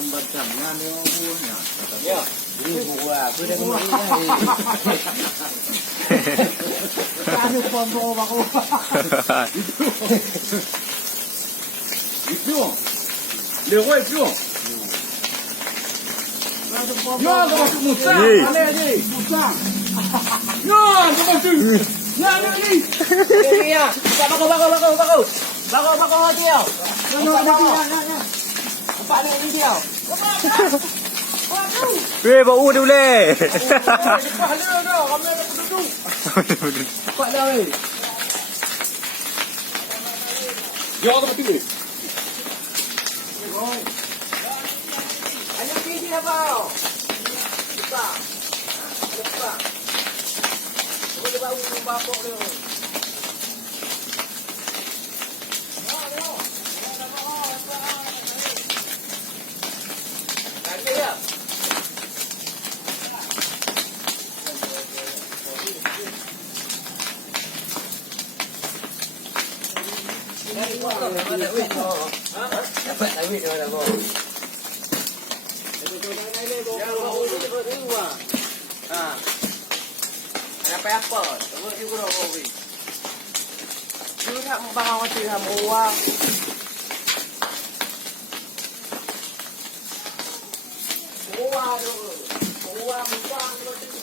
Ambat jangan yo punya. Ya. Ini gua dah kemarin ni. Kami pompo aku. Itu. Dia kau itu. Ya, kau masuk musang. Mana ni? Musang. Ya, kau masuk. Ya, ni. Ya. Bago hati yo. Nampak ni dia. Weh, bau dia boleh. Depan dia dah. Ramai orang duduk. Nampak dah weh. Ya, kau mati. Ada biji apa? Lupa. Lupa. Boleh bau bapak dia. Ya. Dapat duit dah bos. Ada apa? Tengok juga dah bos. Dia nak barang macam sama uang. Uang tu. Uang tu.